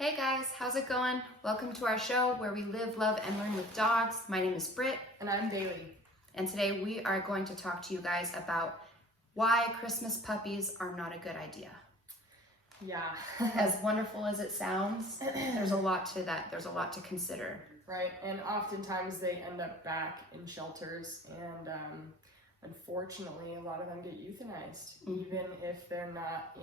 Hey guys, how's it going? Welcome to our show where we live, love, and learn with dogs. My name is Britt. And I'm Bailey. And today we are going to talk to you guys about why Christmas puppies are not a good idea. Yeah. As wonderful as it sounds, there's a lot to that. There's a lot to consider. Right, and oftentimes they end up back in shelters, and unfortunately a lot of them get euthanized, even if they're not,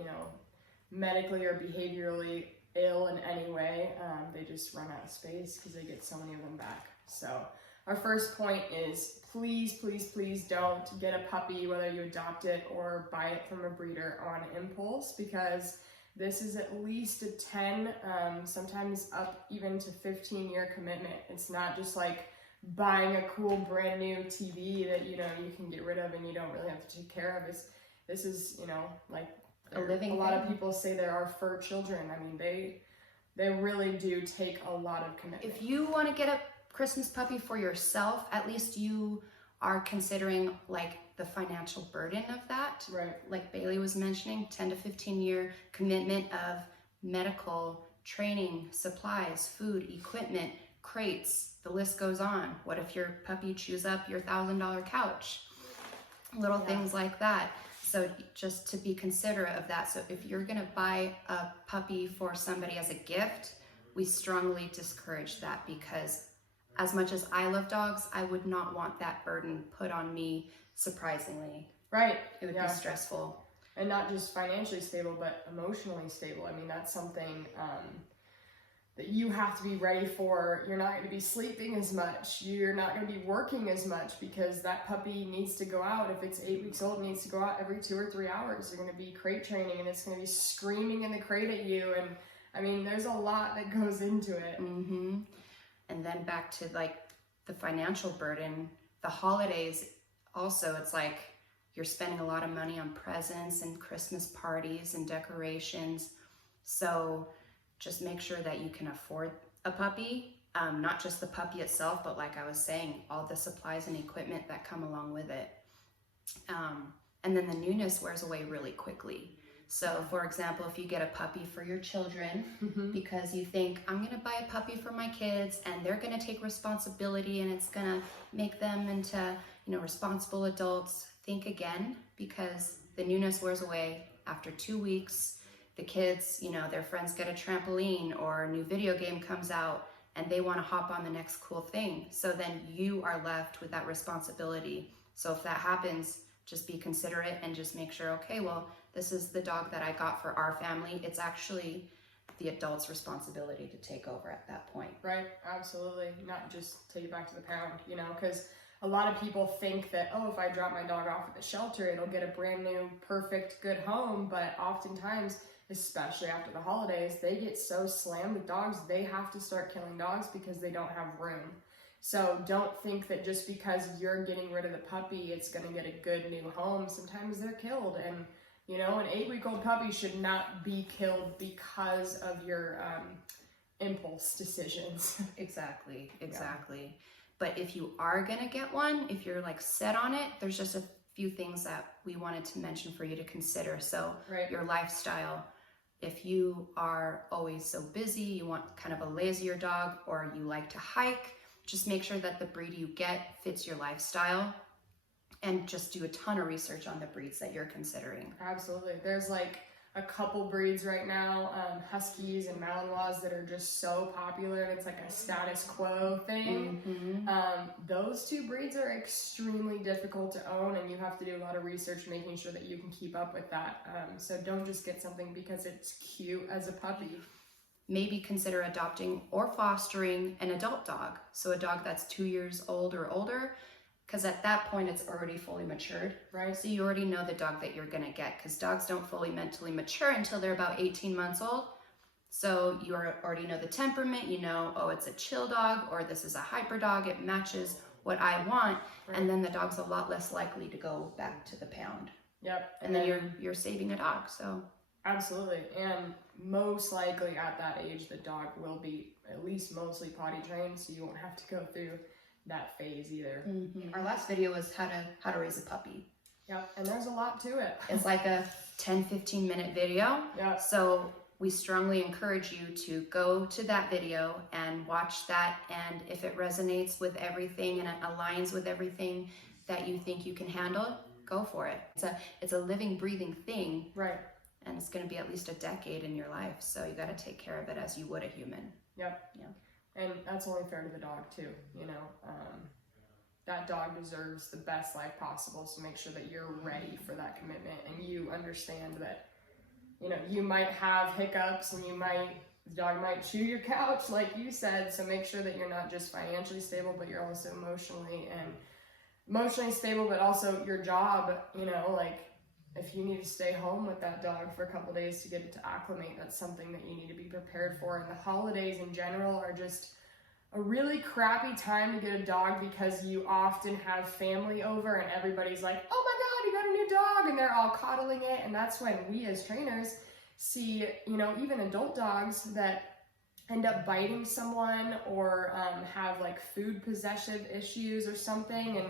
medically or behaviorally ill in any way. They just run out of space because they get so many of them back. So our first point is please don't get a puppy, whether you adopt it or buy it from a breeder, on impulse, because this is at least a 10, sometimes up even to 15-year commitment. It's not just like buying a cool brand new TV that you can get rid of and you don't really have to take care of. This is like a living. A lot of people say there are fur children. I mean, they really do take a lot of commitment. If you want to get a Christmas puppy for yourself, at least you are considering like the financial burden of that. Right. Like Bailey was mentioning, 10 to 15-year commitment of medical, training, supplies, food, equipment, crates, the list goes on. What if your puppy chews up your $1,000 couch? Little things like that. So just to be considerate of that. So if you're gonna buy a puppy for somebody as a gift, we strongly discourage that, because as much as I love dogs, I would not want that burden put on me, surprisingly. Right. It would be stressful. And not just financially stable, but emotionally stable. I mean, that's something that you have to be ready for. You're not going to be sleeping as much. You're not going to be working as much, because that puppy needs to go out. If it's 8 weeks old, it needs to go out every 2 or 3 hours. You're going to be crate training, and it's going to be screaming in the crate at you. And I mean, there's a lot that goes into it. Mm-hmm. And then back to like the financial burden, the holidays also, it's like you're spending a lot of money on presents and Christmas parties and decorations. So just make sure that you can afford a puppy, not just the puppy itself, but like I was saying, all the supplies and equipment that come along with it. And then the newness wears away really quickly. So for example, if you get a puppy for your children, because you think, I'm gonna buy a puppy for my kids and they're gonna take responsibility and it's gonna make them into responsible adults, think again, because the newness wears away after 2 weeks. The kids, their friends get a trampoline or a new video game comes out and they want to hop on the next cool thing. So then you are left with that responsibility. So if that happens, just be considerate and just make sure, okay, well, this is the dog that I got for our family. It's actually the adult's responsibility to take over at that point. Right, absolutely. Not just take it back to the pound, because a lot of people think that, oh, if I drop my dog off at the shelter, it'll get a brand new, perfect, good home. But oftentimes, especially after the holidays, they get so slammed with dogs, they have to start killing dogs because they don't have room. So don't think that just because you're getting rid of the puppy, it's going to get a good new home. Sometimes they're killed. And, an 8-week-old puppy should not be killed because of your impulse decisions. Exactly. Yeah. But if you are going to get one, if you're like set on it, there's just a few things that we wanted to mention for you to consider. So your lifestyle. If you are always so busy, you want kind of a lazier dog, or you like to hike, just make sure that the breed you get fits your lifestyle, and just do a ton of research on the breeds that you're considering. Absolutely. There's like a couple breeds right now, Huskies and Malinois, that are just so popular, and it's like a status quo thing. Those two breeds are extremely difficult to own, and you have to do a lot of research making sure that you can keep up with that. So don't just get something because it's cute as a puppy. Maybe consider adopting or fostering an adult dog. So a dog that's 2 years old or older, because at that point it's already fully matured, right? So you already know the dog that you're gonna get, because dogs don't fully mentally mature until they're about 18 months old. So you already know the temperament, oh, it's a chill dog, or this is a hyper dog, it matches what I want, and then the dog's a lot less likely to go back to the pound. Yep. And then you're saving a dog, so. Absolutely. And most likely at that age, the dog will be at least mostly potty trained, so you won't have to go through that phase either. Our last video was how to raise a puppy. Yep, and there's a lot to it. It's like a 10-15 minute video. Yeah. So we strongly encourage you to go to that video and watch that. And if it resonates with everything and it aligns with everything that you think you can handle, go for it. It's a living, breathing thing. Right. And it's going to be at least a decade in your life. So you got to take care of it as you would a human. Yep. Yeah. And that's only fair to the dog too, you know. That dog deserves the best life possible, so make sure that you're ready for that commitment and you understand that, you know, you might have hiccups and the dog might chew your couch like you said, so make sure that you're not just financially stable, but you're also emotionally stable, but also your job, you know, like if you need to stay home with that dog for a couple days to get it to acclimate, that's something that you need to be prepared for. And the holidays in general are just a really crappy time to get a dog because you often have family over and everybody's like, oh my God, you got a new dog, and they're all coddling it. And that's when we as trainers see, you know, even adult dogs that end up biting someone or have like food possessive issues or something. And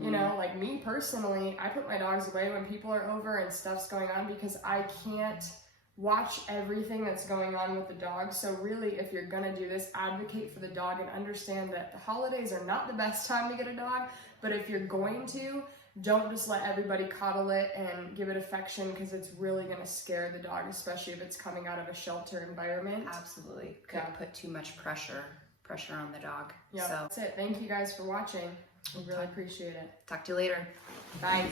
you know, like me personally, I put my dogs away when people are over and stuff's going on because I can't watch everything that's going on with the dog. So really, if you're gonna do this, advocate for the dog and understand that the holidays are not the best time to get a dog, but if you're going to, don't just let everybody coddle it and give it affection, because it's really gonna scare the dog, especially if it's coming out of a shelter environment. Absolutely. Could put too much pressure on the dog. Yeah, so that's it. Thank you guys for watching. We really appreciate it. Talk to you later. Bye.